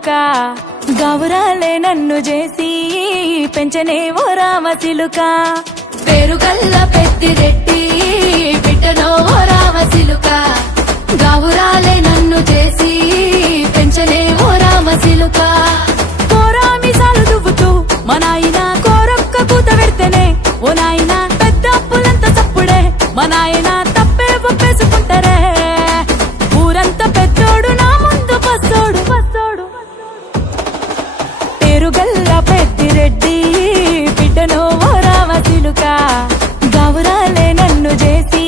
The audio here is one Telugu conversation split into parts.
చిలుక గౌరాలే నన్ను చేసి పెంచనే ఓ రామ చిలుక పేరుగల్ల పెద్దిరెడ్డి బిడ్డనో ఓ రామ చిలుక గౌరాలే నన్ను చేసి పెంచనే ఓ రామ చిలుక కోరామిసాలు దువ్వుతూ మా నాయన కోరొక్క కూత పెడితేనే ఓ నాయన పెద్ద అప్పులంత చప్పుడే మా నాయన తప్పే ఒప్పేసుకుంటారే ఊరంతా పెద్దోడు నా ముందు పచ్చోడు పచ్చోడు పేరుగల్ల పెద్దిరెడ్డి బిడ్డనో ఓ రామ చిలుక గౌరాలే నన్ను చేసి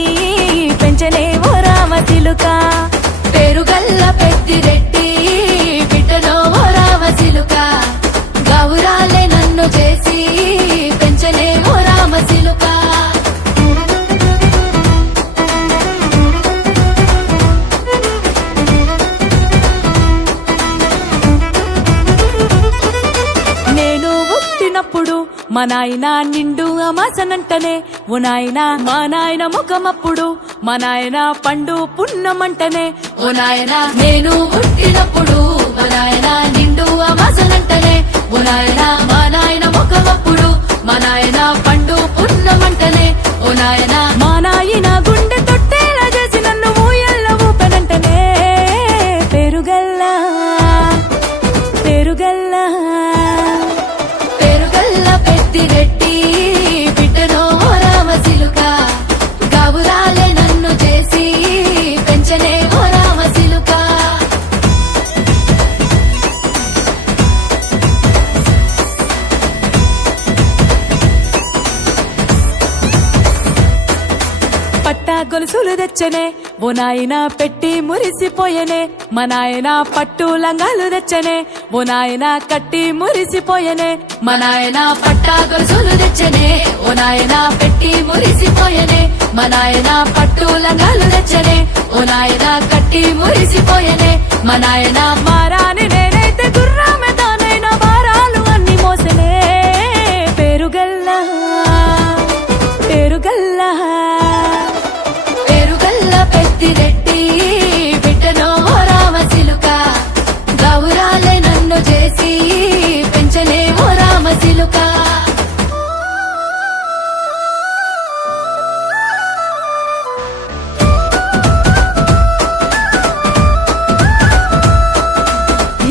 పెంచనే ఓ రామ చిలుక పేరుగల్ల పెద్దిరెడ్డి బిడ్డనో ఓ రామ చిలుక గౌరాలే నన్ను చేసి పెంచనే ఓ రామ చిలుక నేను పుట్టినప్పుడు మా నాయన నిండు అమాసనంటనే ఓ నాయన మా నాయన ముఖమప్పుడు మా నాయన పండు పున్నమంటనే ఓ నాయనా నేను పుట్టినప్పుడు మా నాయన నిండు అమాసనంటనే ఓ నాయనా మా నాయన ముఖమప్పుడు మా నాయన పండు పున్నమంటనే ఓ నాయనా మా నాయన గుండె తొట్టేలా చేసి నన్ను ఊయల్ల ఊపనంటనే పెరుగల్లా పెరుగల్లా పేరుగల్ల పెద్దిరెడ్డి బిడ్డనో ఓ రామ చిలుక గౌరాలే నన్ను చేసి పెంచనే ఓ రామ చిలుక పట్టా గొలుసులు తెచ్చనే ఓ నాయన పెట్టి మురిసిపోయనే మా నాయన పట్టు లంగాలు తెచ్చనే ఓ నాయన కట్టి మురిసిపోయనే మా నాయన పట్టా గొలుసులు తెచ్చనే ఓ నాయన పెట్టి మురిసిపోయనే మా నాయన పట్టు లంగాలు తెచ్చనే ఓ నాయన కట్టి మురిసిపోయనే మా నాయన మారాని నేనైతే గుర్రామె తానైన భారాలు అన్ని మోసనే పెరుగల్లా పెరుగల్లా పేరుగల్ల పెద్దిరెడ్డి బిడ్డనో ఓ రామ చిలుక గౌరాలే నన్ను చేసి పెంచనే ఓ రామ చిలుక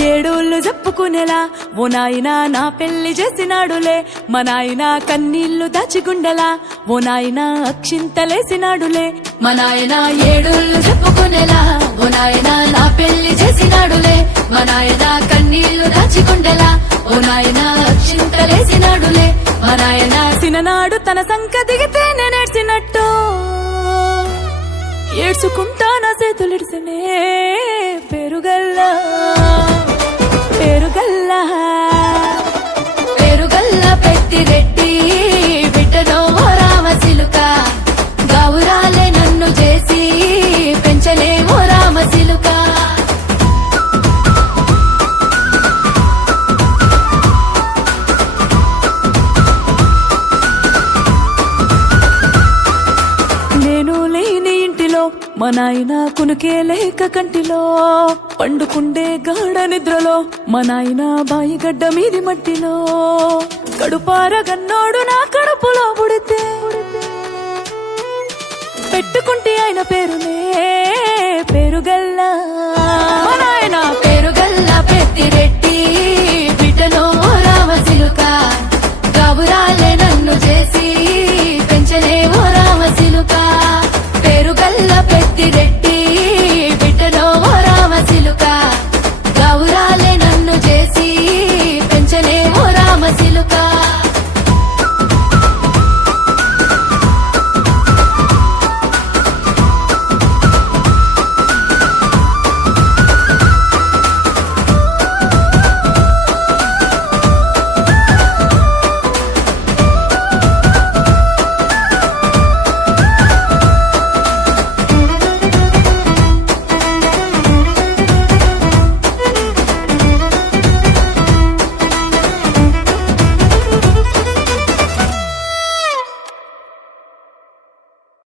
ఏడోళ్ళు చెప్పుకునేలా ఓ నాయన నా పెళ్లి చేసినాడులే మా నాయన కన్నీళ్లు దాచిగుండెలా ఓ నాయన అక్షింతలేసినాడులే మా నాయన ఏడుళ్ళు చెప్పుకునేలా ఓ నాయన నా పెళ్లి చేసినాడులే మా నాయన కన్నీళ్లు దాచికుండెలా ఓ నాయన అక్షింతలేసినాడులే మా నాయన సిననాడు తన సంక దిగితే నేనేడ్చినట్టు ఏడ్చుకుంటా నా చేతులిడిసనే పెరుగల్లా పెరుగల్లా పేరుగల్ల పెద్దిరెడ్డి బిడ్డనో ఓ రామ చిలుక గౌరాలే నన్ను చేసి పెంచనే ఓ రామ చిలుక నేను లేని ఇంటిలో మా నాయన కునుకే లేక కంటిలో పండుకుండే గాఢ నిద్రలో మా నాయన బాయి గడ్డ మీది మట్టిలో కడుపారగన్నోడు నా కడుపులో పుడితే పెట్టుకుంటే ఆయన పేరునే పెరుగల్లా మా నాయన పేరుగల్ల పెద్దిరెడ్డి